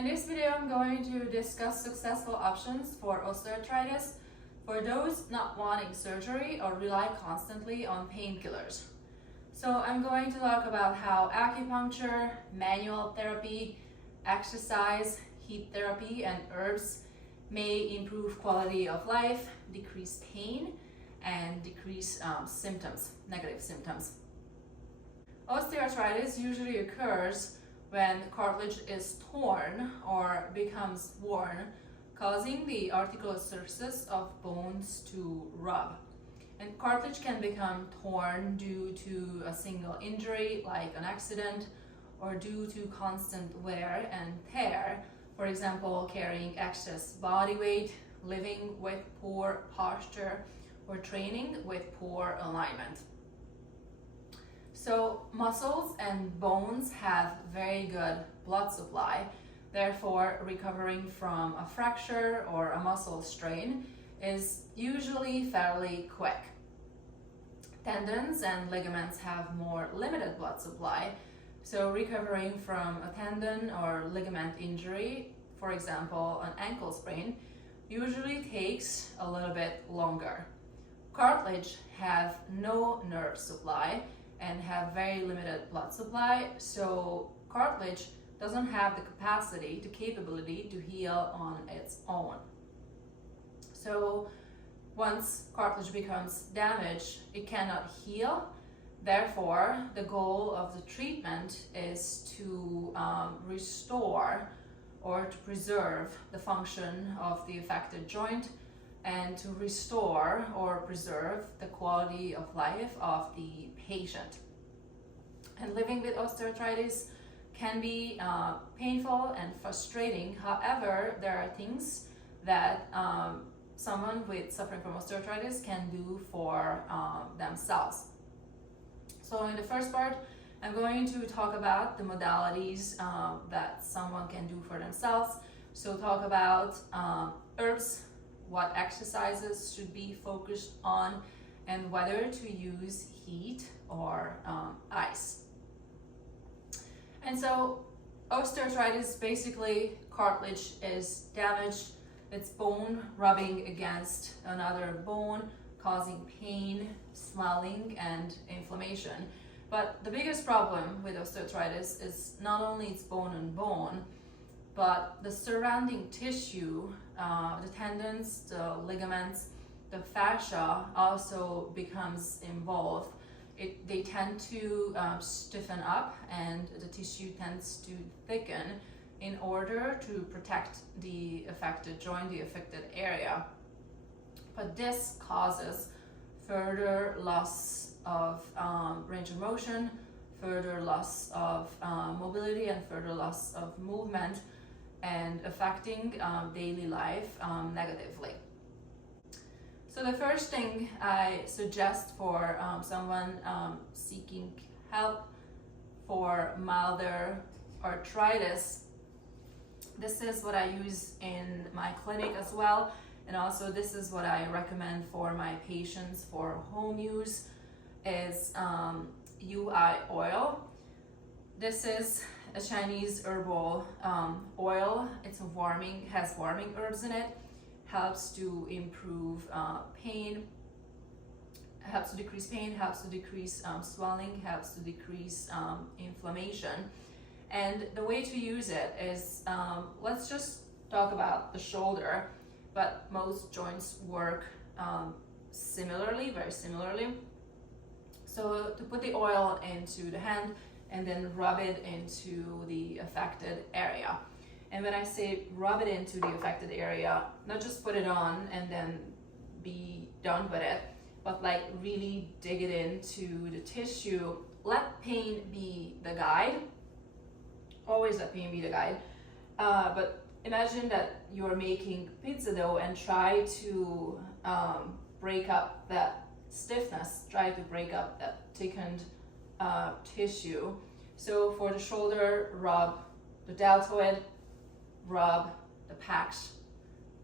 In this video, I'm going to discuss successful options for osteoarthritis for those not wanting surgery or rely constantly on painkillers. So I'm going to talk about how acupuncture, manual therapy, exercise, heat therapy, and herbs may improve quality of life, decrease pain, and decrease negative symptoms. Osteoarthritis usually occurs when cartilage is torn or becomes worn, causing the articular surfaces of bones to rub. And cartilage can become torn due to a single injury, like an accident, or due to constant wear and tear, for example, carrying excess body weight, living with poor posture, or training with poor alignment. So muscles and bones have very good blood supply. Therefore, recovering from a fracture or a muscle strain is usually fairly quick. Tendons and ligaments have more limited blood supply, so recovering from a tendon or ligament injury, for example, an ankle sprain, usually takes a little bit longer. Cartilage have no nerve supply and have very limited blood supply, so cartilage doesn't have the capacity, the capability to heal on its own. So once cartilage becomes damaged, it cannot heal. Therefore, the goal of the treatment is to restore or to preserve the function of the affected joint and to restore or preserve the quality of life of the patient. And living with osteoarthritis can be painful and frustrating. However, there are things that someone suffering from osteoarthritis can do for themselves. So in the first part, I'm going to talk about the modalities that someone can do for themselves. So talk about herbs, what exercises should be focused on, and whether to use heat or ice. And so osteoarthritis, basically cartilage is damaged, it's bone rubbing against another bone, causing pain, swelling, and inflammation. But the biggest problem with osteoarthritis is not only it's bone on bone, but the surrounding tissue, the tendons, the ligaments, the fascia also becomes involved. They tend to stiffen up and the tissue tends to thicken in order to protect the affected joint, the affected area. But this causes further loss of range of motion, further loss of mobility, and further loss of movement, and affecting daily life negatively. So the first thing I suggest for someone seeking help for milder arthritis, this is what I use in my clinic as well, and also this is what I recommend for my patients for home use, is UI oil. This is a Chinese herbal oil. It's has warming herbs in it, helps to improve pain, helps to decrease pain, helps to decrease swelling, helps to decrease inflammation. And the way to use it is, let's just talk about the shoulder, but most joints work very similarly. So to put the oil into the hand and then rub it into the affected area. And when I say rub it into the affected area, not just put it on and then be done with it, but like really dig it into the tissue. Let pain be the guide. Always let pain be the guide. But imagine that you're making pizza dough and try to break up that stiffness, try to break up that thickened tissue. So for the shoulder, rub the deltoid, rub the pecs.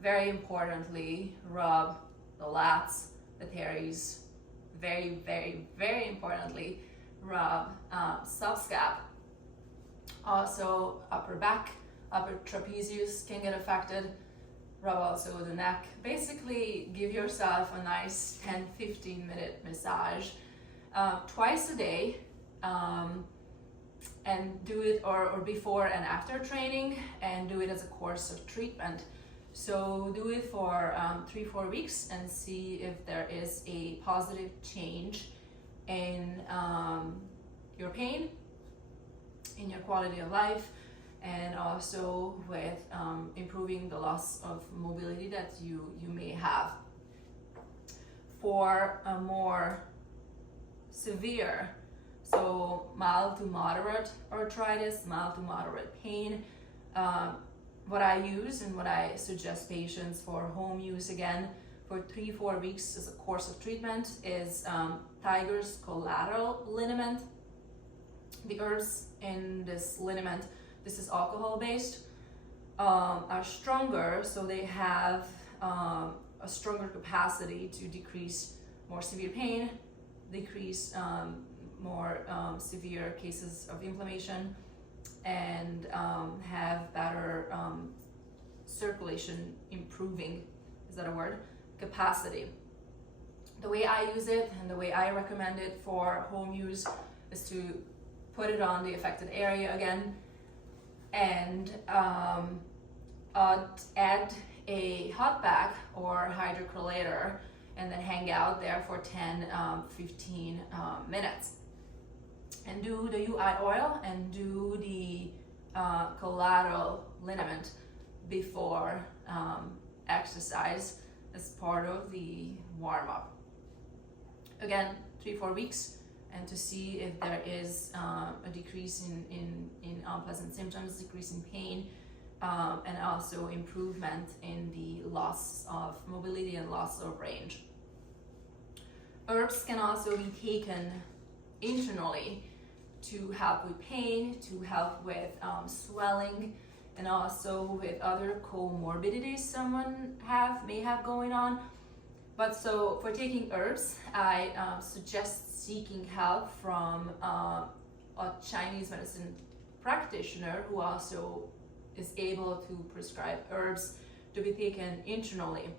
Very importantly, rub the lats, the teres. Very, very, very importantly, rub subscap. Also upper back, upper trapezius can get affected. Rub also the neck. Basically, give yourself a nice 10-15 minute massage twice a day, and do it or before and after training, and do it as a course of treatment. So do it for 3-4 weeks and see if there is a positive change in your pain, in your quality of life, and also with improving the loss of mobility that you may have. For a more severe, so mild to moderate arthritis, mild to moderate pain, what I use and what I suggest patients for home use again for 3-4 weeks as a course of treatment is Tiger's Collateral Liniment. The herbs in this liniment, this is alcohol based, are stronger, so they have a stronger capacity to decrease more severe pain, decrease more severe cases of inflammation, and have better circulation improving, is that a word? Capacity. The way I use it and the way I recommend it for home use is to put it on the affected area again, and add a hot bag or hydrocollator, and then hang out there for 10-15 minutes. And do the UI oil and do the collateral liniment before exercise as part of the warm-up. Again, 3-4 weeks, and to see if there is a decrease in unpleasant symptoms, decrease in pain, and also improvement in the loss of mobility and loss of range. Herbs can also be taken internally to help with pain, to help with swelling, and also with other comorbidities someone may have going on. But so for taking herbs, I suggest seeking help from a Chinese medicine practitioner who also is able to prescribe herbs to be taken internally,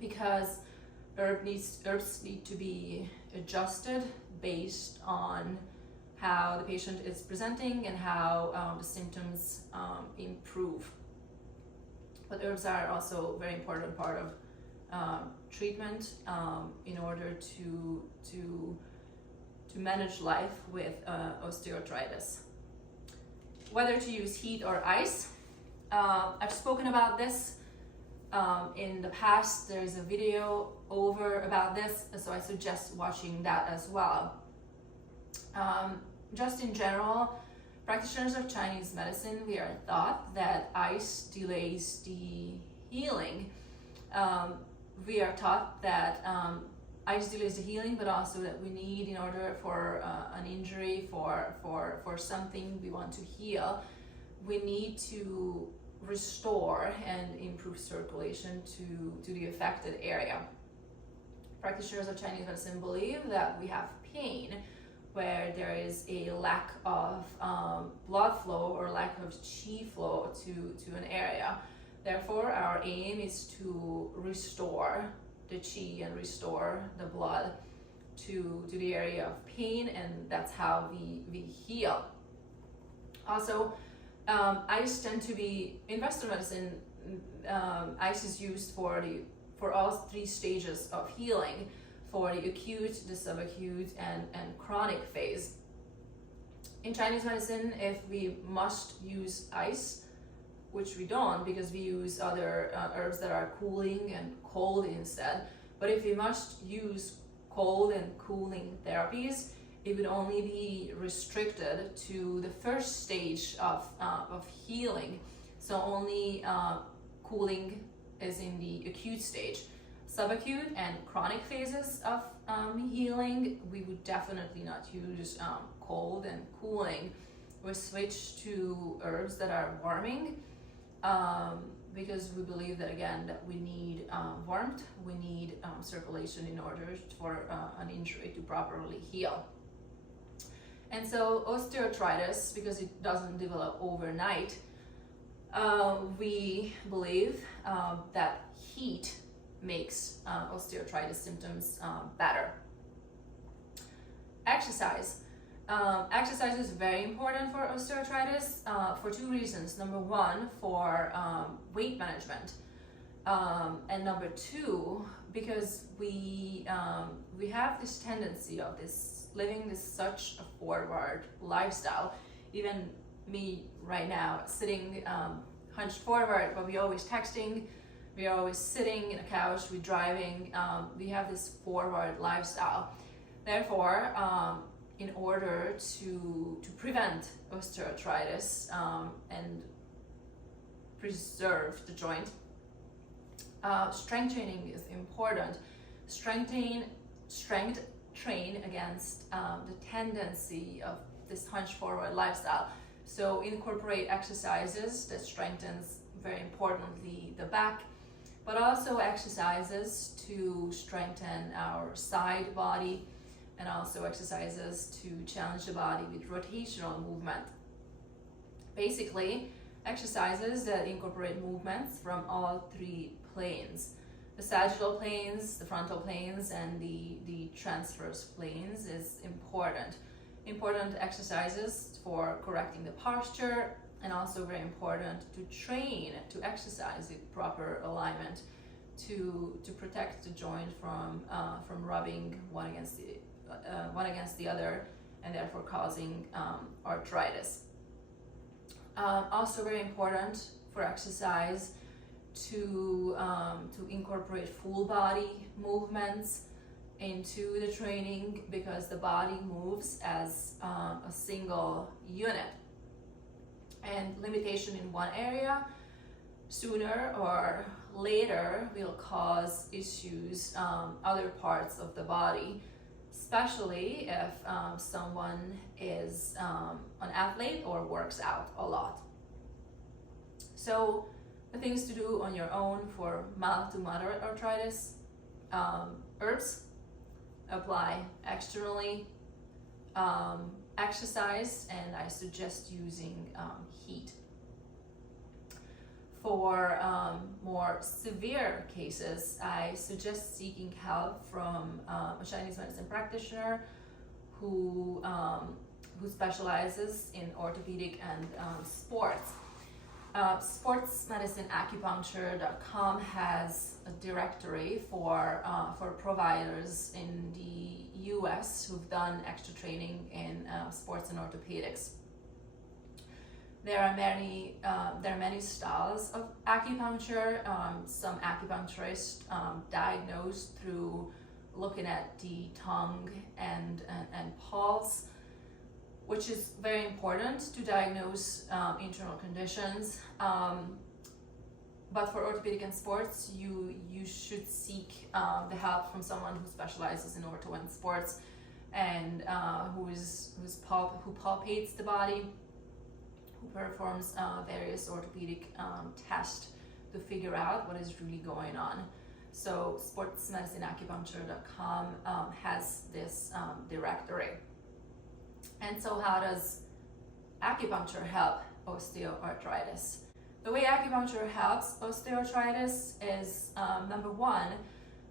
because herbs need to be adjusted based on how the patient is presenting and how the symptoms improve. But herbs are also a very important part of treatment in order to manage life with osteoarthritis. Whether to use heat or ice, I've spoken about this in the past. There's a video over about this, so I suggest watching that as well. Just in general, practitioners of Chinese medicine, we are taught that ice delays the healing. We are taught that ice delays the healing, but also that we need, in order for an injury, for something we want to heal, we need to restore and improve circulation to the affected area. Practitioners of Chinese medicine believe that we have pain where there is a lack of blood flow or lack of qi flow to an area. Therefore, our aim is to restore the qi and restore the blood to the area of pain, and that's how we heal. Also, ice tend to be, in Western medicine, ice is used for all 3 stages of healing, for the acute, the subacute, and chronic phase. In Chinese medicine, if we must use ice, which we don't because we use other herbs that are cooling and cold instead, but if we must use cold and cooling therapies, it would only be restricted to the first stage of healing. So only cooling is in the acute stage. Subacute and chronic phases of healing, we would definitely not use cold and cooling. We switch to herbs that are warming, because we believe that, again, that we need warmth, we need circulation in order for an injury to properly heal. And so osteoarthritis, because it doesn't develop overnight, We believe that heat makes osteoarthritis symptoms better. Exercise. Exercise is very important for osteoarthritis for two reasons. Number one, for weight management, and number two, because we have this tendency of living such a forward lifestyle. Even me right now, sitting hunched forward, but we're always texting, we're always sitting in a couch, we're driving. We have this forward lifestyle. Therefore, in order to prevent osteoarthritis and preserve the joint, strength training is important. Strength train against the tendency of this hunched forward lifestyle. So incorporate exercises that strengthens, very importantly, the back, but also exercises to strengthen our side body, and also exercises to challenge the body with rotational movement. Basically, exercises that incorporate movements from all three planes. The sagittal planes, the frontal planes, and the transverse planes is important. Important exercises for correcting the posture, and also very important to train to exercise with proper alignment to protect the joint from rubbing one against the other, and therefore causing arthritis. Also very important for exercise to incorporate full body movements into the training, because the body moves as a single unit, and limitation in one area sooner or later will cause issues other parts of the body, especially if someone is an athlete or works out a lot. So the things to do on your own for mild to moderate arthritis: herbs, apply externally, exercise, and I suggest using heat. For more severe cases, I suggest seeking help from a Chinese medicine practitioner who specializes in orthopedic and sports. Sportsmedicineacupuncture.com has a directory for providers in the US who've done extra training in sports and orthopedics. There are many styles of acupuncture. Some acupuncturists diagnose through looking at the tongue and pulse, which is very important to diagnose internal conditions. But for orthopedic and sports, you should seek the help from someone who specializes in ortho and sports, and who palpates the body, who performs various orthopedic tests to figure out what is really going on. So sportsmedicineacupuncture.com has this directory. And so how does acupuncture help osteoarthritis? The way acupuncture helps osteoarthritis is, number one,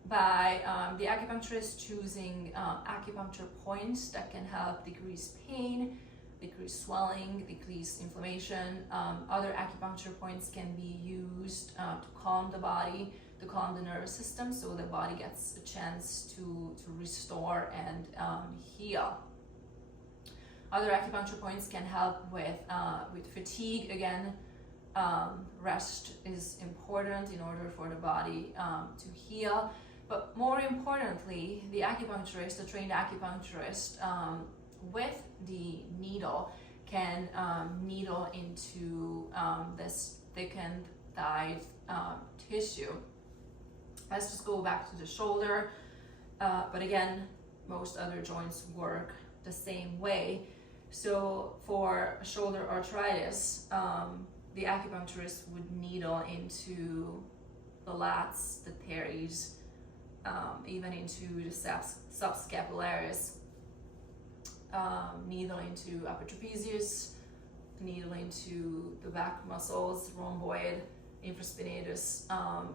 by the acupuncturist choosing acupuncture points that can help decrease pain, decrease swelling, decrease inflammation. Other acupuncture points can be used to calm the body, to calm the nervous system, so the body gets a chance to restore and heal. Other acupuncture points can help with fatigue. Again, rest is important in order for the body to heal. But more importantly, the acupuncturist, the trained acupuncturist, with the needle can needle into this thickened thigh tissue. Let's just go back to the shoulder. But again, most other joints work the same way. So for shoulder arthritis, the acupuncturist would needle into the lats, the teres, even into the subscapularis, needle into upper trapezius, needle into the back muscles, rhomboid, infraspinatus,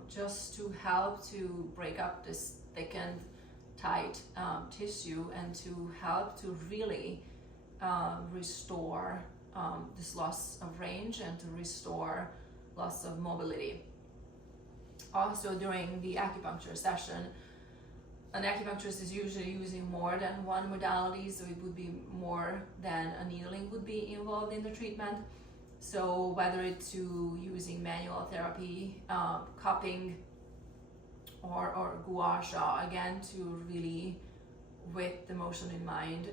just to help to break up this thickened, tight tissue, and to help to really restore this loss of range and to restore loss of mobility. Also, during the acupuncture session, an acupuncturist is usually using more than one modality, so it would be more than a needling would be involved in the treatment. So whether it's to using manual therapy, cupping, or gua sha, again, to really, with the motion in mind,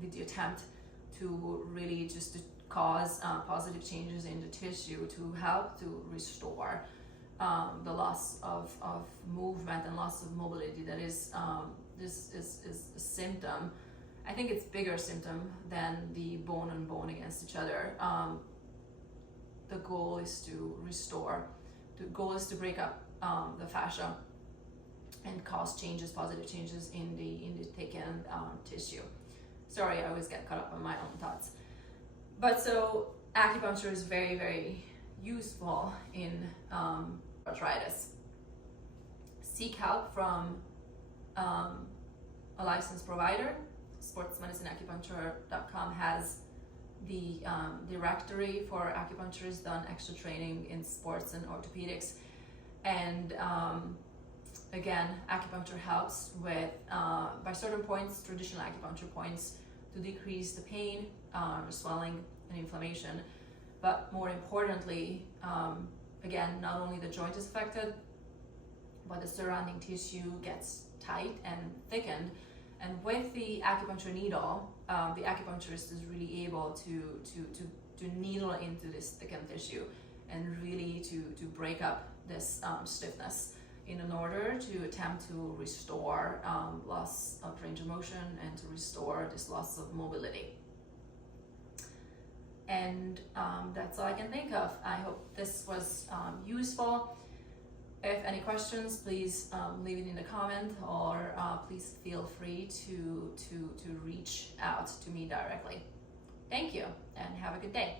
with the attempt to really just to cause positive changes in the tissue to help to restore the loss of movement and loss of mobility. That is, this is a symptom. I think it's bigger symptom than the bone on bone against each other. The goal is to restore. The goal is to break up the fascia and cause changes, positive changes in the thickened tissue. Sorry, I always get caught up on my own thoughts. But so acupuncture is very, very useful in arthritis. Seek help from a licensed provider. Sportsmedicineacupuncture.com has the directory for acupuncturists done extra training in sports and orthopedics. And again, acupuncture helps with, by certain points, traditional acupuncture points, to decrease the pain, the swelling, and inflammation. But more importantly, again, not only the joint is affected, but the surrounding tissue gets tight and thickened. And with the acupuncture needle, the acupuncturist is really able to needle into this thickened tissue and really to break up this stiffness in order to attempt to restore loss of range of motion and to restore this loss of mobility. And that's all I can think of. I hope this was useful. If any questions, please leave it in the comment, or please feel free to reach out to me directly. Thank you, and have a good day.